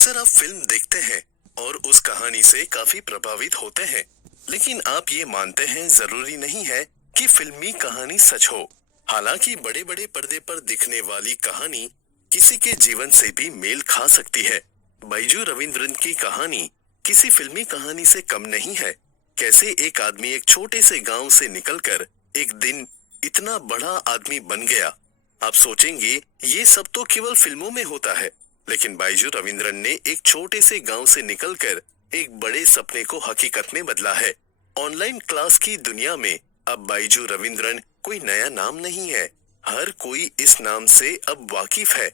अक्सर आप फिल्म देखते हैं और उस कहानी से काफी प्रभावित होते हैं, लेकिन आप ये मानते हैं जरूरी नहीं है कि फिल्मी कहानी सच हो। हालांकि बड़े बड़े पर्दे पर दिखने वाली कहानी किसी के जीवन से भी मेल खा सकती है। बैजू रविंद्रन की कहानी किसी फिल्मी कहानी से कम नहीं है। कैसे एक आदमी एक छोटे से गांव से निकलकर एक दिन इतना बड़ा आदमी बन गया। आप सोचेंगे ये सब तो केवल फिल्मों में होता है, लेकिन बैजू रविंद्रन ने एक छोटे से गांव से निकलकर एक बड़े सपने को हकीकत में बदला है। ऑनलाइन क्लास की दुनिया में अब बैजू रविंद्रन कोई नया नाम नहीं है। हर कोई इस नाम से अब वाकिफ है।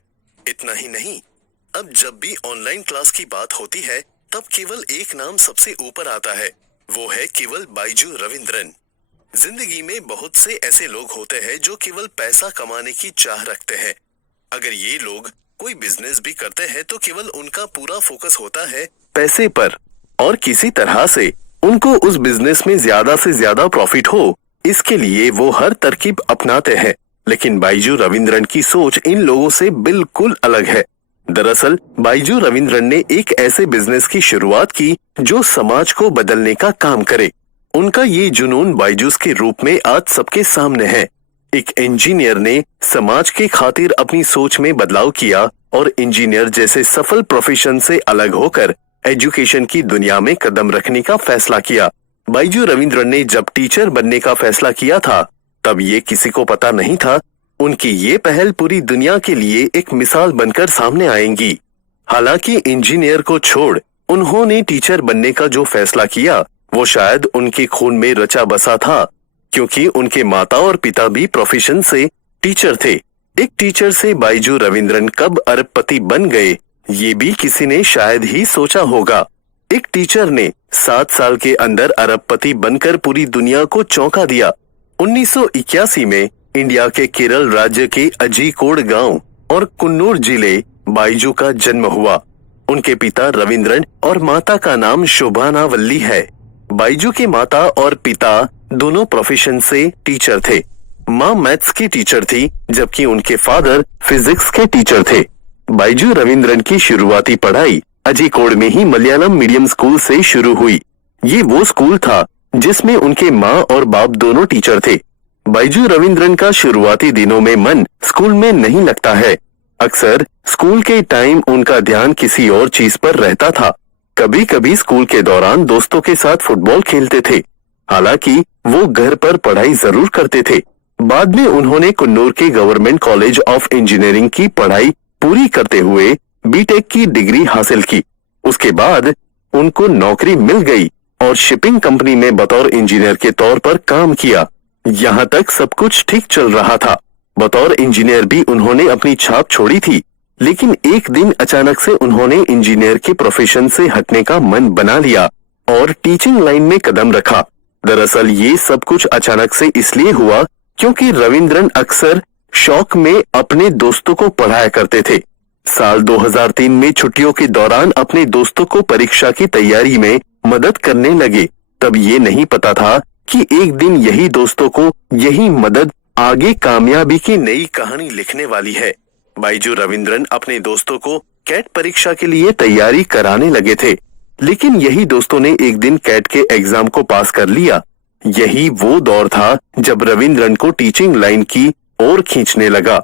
इतना ही नहीं, अब जब भी ऑनलाइन क्लास की बात होती है तब केवल एक नाम सबसे ऊपर आता है, वो है केवल बैजू रविंद्रन। जिंदगी में बहुत से ऐसे लोग होते हैं जो केवल पैसा कमाने की चाह रखते हैं। अगर ये लोग कोई बिजनेस भी करते हैं तो केवल उनका पूरा फोकस होता है पैसे पर, और किसी तरह से उनको उस बिजनेस में ज्यादा से ज्यादा प्रॉफिट हो, इसके लिए वो हर तरकीब अपनाते हैं। लेकिन बैजू रविंद्रन की सोच इन लोगों से बिल्कुल अलग है। दरअसल बैजू रविंद्रन ने एक ऐसे बिजनेस की शुरुआत की जो समाज को बदलने का काम करे। उनका ये जुनून बायजूस के रूप में आज सबके सामने है। एक इंजीनियर ने समाज के खातिर अपनी सोच में बदलाव किया और इंजीनियर जैसे सफल प्रोफेशन से अलग होकर एजुकेशन की दुनिया में कदम रखने का फैसला किया। बैजू रविंद्रन ने जब टीचर बनने का फैसला किया था तब ये किसी को पता नहीं था उनकी ये पहल पूरी दुनिया के लिए एक मिसाल बनकर सामने आएंगी। हालांकि इंजीनियर को छोड़ उन्होंने टीचर बनने का जो फैसला किया वो शायद उनके खून में रचा बसा था, क्योंकि उनके माता और पिता भी प्रोफेशन से टीचर थे। एक टीचर से बैजू रविंद्रन कब अरबपति बन गए ये भी किसी ने शायद ही सोचा होगा। एक टीचर ने 7 साल के अंदर अरबपति बनकर पूरी दुनिया को चौंका दिया। 1981 में इंडिया के केरल राज्य के अजीकोड गांव और कुन्नूर जिले बैजू का जन्म हुआ। उनके पिता रविंद्रन और माता का नाम शोभाना वल्ली है। बैजू के माता और पिता दोनों प्रोफेशन से टीचर थे। माँ मैथ्स की टीचर थी जबकि उनके फादर फिजिक्स के टीचर थे। बैजू रविंद्रन की शुरुआती पढ़ाई अजीकोड में ही मलयालम मीडियम स्कूल से शुरू हुई। ये वो स्कूल था जिसमें उनके माँ और बाप दोनों टीचर थे। बैजू रविंद्रन का शुरुआती दिनों में मन स्कूल में नहीं लगता है। अक्सर स्कूल के टाइम उनका ध्यान किसी और चीज पर रहता था। कभी कभी स्कूल के दौरान दोस्तों के साथ फुटबॉल खेलते थे। हालांकि वो घर पर पढ़ाई जरूर करते थे। बाद में उन्होंने कुन्नूर के गवर्नमेंट कॉलेज ऑफ इंजीनियरिंग की पढ़ाई पूरी करते हुए बीटेक की डिग्री हासिल की। उसके बाद उनको नौकरी मिल गई और शिपिंग कंपनी में बतौर इंजीनियर के तौर पर काम किया। यहाँ तक सब कुछ ठीक चल रहा था। बतौर इंजीनियर भी उन्होंने अपनी छाप छोड़ी थी, लेकिन एक दिन अचानक से उन्होंने इंजीनियर के प्रोफेशन से हटने का मन बना लिया और टीचिंग लाइन में कदम रखा। दरअसल ये सब कुछ अचानक से इसलिए हुआ क्योंकि रविंद्रन अक्सर शौक में अपने दोस्तों को पढ़ाया करते थे। साल 2003 में छुट्टियों के दौरान अपने दोस्तों को परीक्षा की तैयारी में मदद करने लगे। तब ये नहीं पता था कि एक दिन यही दोस्तों को यही मदद आगे कामयाबी की नई कहानी लिखने वाली है। बैजू रविंद्रन अपने दोस्तों को कैट परीक्षा के लिए तैयारी कराने लगे थे, लेकिन यही दोस्तों ने एक दिन कैट के एग्जाम को पास कर लिया। यही वो दौर था जब रविंद्रन को टीचिंग लाइन की ओर खींचने लगा।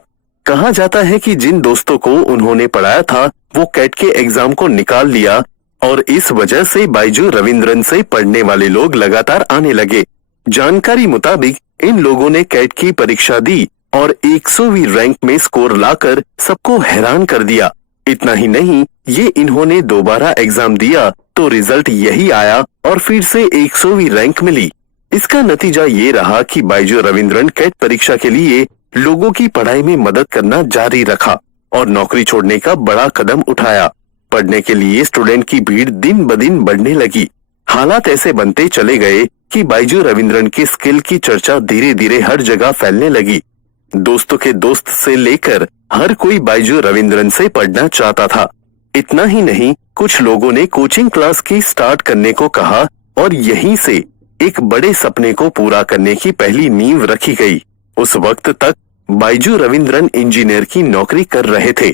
कहा जाता है कि जिन दोस्तों को उन्होंने पढ़ाया था वो कैट के एग्जाम को निकाल लिया और इस वजह से बैजू रविंद्रन से पढ़ने वाले लोग लगातार आने लगे। जानकारी मुताबिक इन लोगों ने कैट की परीक्षा दी और 100वीं रैंक में स्कोर लाकर सबको हैरान कर दिया। इतना ही नहीं, ये इन्होंने दोबारा एग्जाम दिया तो रिजल्ट यही आया और फिर से 100वीं रैंक मिली। इसका नतीजा ये रहा कि बैजू रविंद्रन कैट परीक्षा के लिए लोगों की पढ़ाई में मदद करना जारी रखा और नौकरी छोड़ने का बड़ा कदम उठाया। पढ़ने के लिए स्टूडेंट की भीड़ दिन ब दिन बढ़ने लगी। हालात ऐसे बनते चले गए कि बैजू रविंद्रन की स्किल की चर्चा धीरे धीरे हर जगह फैलने लगी। दोस्तों के दोस्त से लेकर हर कोई बैजू रविंद्रन से पढ़ना चाहता था। इतना ही नहीं, कुछ लोगों ने कोचिंग क्लास की स्टार्ट करने को कहा और यहीं से एक बड़े सपने को पूरा करने की पहली नींव रखी गई। उस वक्त तक बैजू रविंद्रन इंजीनियर की नौकरी कर रहे थे,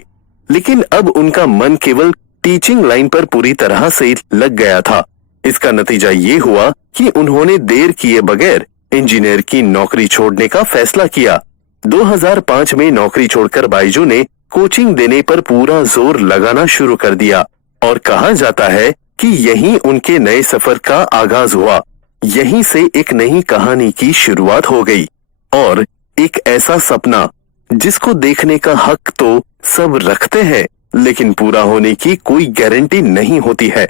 लेकिन अब उनका मन केवल टीचिंग लाइन पर पूरी तरह से लग गया था। इसका नतीजा ये हुआ कि उन्होंने देर किए बगैर इंजीनियर की नौकरी छोड़ने का फैसला किया। 2005 में नौकरी छोड़कर बाइजू ने कोचिंग देने पर पूरा जोर लगाना शुरू कर दिया और कहा जाता है कि यहीं उनके नए सफर का आगाज हुआ। यहीं से एक नई कहानी की शुरुआत हो गई और एक ऐसा सपना जिसको देखने का हक तो सब रखते हैं, लेकिन पूरा होने की कोई गारंटी नहीं होती है।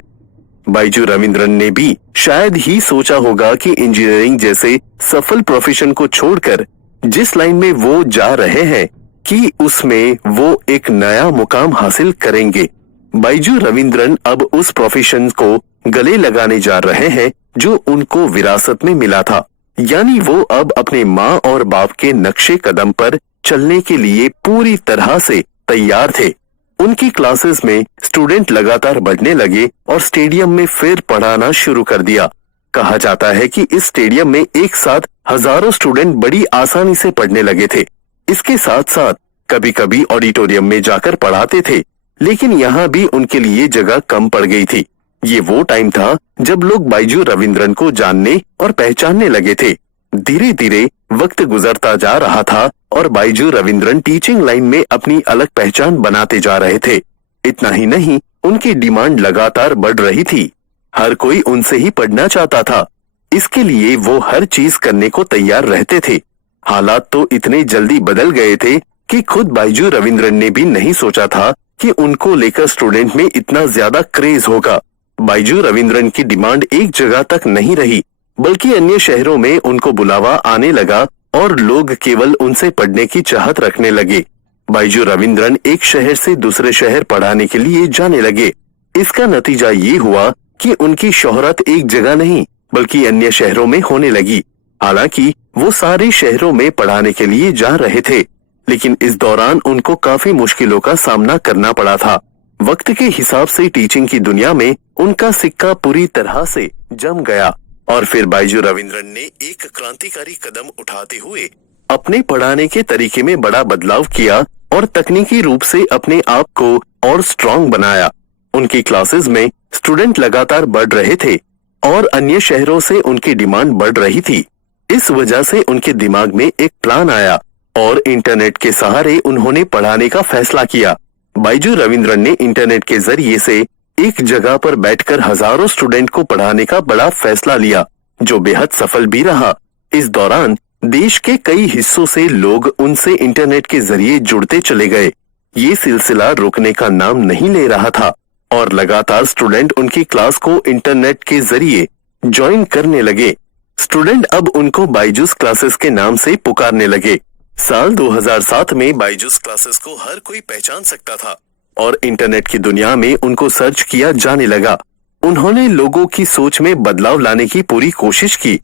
बाइजू रविंद्रन ने भी शायद ही सोचा होगा कि इंजीनियरिंग जैसे सफल प्रोफेशन को छोड़कर जिस लाइन में वो जा रहे हैं कि उसमें वो एक नया मुकाम हासिल करेंगे। बाइजू रविंद्रन अब उस प्रोफेशन को गले लगाने जा रहे हैं जो उनको विरासत में मिला था, यानी वो अब अपने माँ और बाप के नक्शे कदम पर चलने के लिए पूरी तरह से तैयार थे। उनकी क्लासेस में स्टूडेंट लगातार बढ़ने लगे और स्टेडियम में फिर पढ़ाना शुरू कर दिया। कहा जाता है कि इस स्टेडियम में एक साथ हजारों स्टूडेंट बड़ी आसानी से पढ़ने लगे थे। इसके साथ साथ कभी कभी ऑडिटोरियम में जाकर पढ़ाते थे, लेकिन यहाँ भी उनके लिए जगह कम पड़ गई थी। ये वो टाइम था जब लोग बाइजू रविंद्रन को जानने और पहचानने लगे थे। धीरे धीरे वक्त गुजरता जा रहा था और बाइजू रविंद्रन टीचिंग लाइन में अपनी अलग पहचान बनाते जा रहे थे। इतना ही नहीं, उनकी डिमांड लगातार बढ़ रही थी। हर कोई उनसे ही पढ़ना चाहता था। इसके लिए वो हर चीज करने को तैयार रहते थे। हालात तो इतने जल्दी बदल गए थे कि खुद बाइजू रविंद्रन ने भी नहीं सोचा था कि उनको लेकर स्टूडेंट में इतना ज्यादा क्रेज होगा। बाइजू रविंद्रन की डिमांड एक जगह तक नहीं रही, बल्कि अन्य शहरों में उनको बुलावा आने लगा और लोग केवल उनसे पढ़ने की चाहत रखने लगे। बाइजू रविंद्रन एक शहर से दूसरे शहर पढ़ाने के लिए जाने लगे। इसका नतीजा ये हुआ कि उनकी शोहरत एक जगह नहीं बल्कि अन्य शहरों में होने लगी। हालांकि वो सारे शहरों में पढ़ाने के लिए जा रहे थे, लेकिन इस दौरान उनको काफी मुश्किलों का सामना करना पड़ा था। वक्त के हिसाब से टीचिंग की दुनिया में उनका सिक्का पूरी तरह से जम गया और फिर बाइजू रविंद्रन ने एक क्रांतिकारी कदम उठाते हुए अपने पढ़ाने के तरीके में बड़ा बदलाव किया और तकनीकी रूप से अपने आप को और स्ट्रांग बनाया। उनकी क्लासेस में स्टूडेंट लगातार बढ़ रहे थे और अन्य शहरों से उनकी डिमांड बढ़ रही थी। इस वजह से उनके दिमाग में एक प्लान आया और इंटरनेट के सहारे उन्होंने पढ़ाने का फैसला किया। बाइजू रविंद्रन ने इंटरनेट के जरिए से एक जगह पर बैठकर हजारों स्टूडेंट को पढ़ाने का बड़ा फैसला लिया, जो बेहद सफल भी रहा। इस दौरान देश के कई हिस्सों से लोग उनसे इंटरनेट के जरिए जुड़ते चले गए। ये सिलसिला रुकने का नाम नहीं ले रहा था और लगातार स्टूडेंट उनकी क्लास को इंटरनेट के जरिए ज्वाइन करने लगे। स्टूडेंट अब उनको बाइजूस क्लासेस के नाम से पुकारने लगे। साल 2007 में बाइजूस क्लासेस को हर कोई पहचान सकता था और इंटरनेट की दुनिया में उनको सर्च किया जाने लगा। उन्होंने लोगों की सोच में बदलाव लाने की पूरी कोशिश की।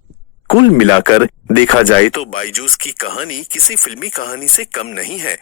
कुल मिलाकर देखा जाए तो बाइजूस की कहानी किसी फिल्मी कहानी से कम नहीं है।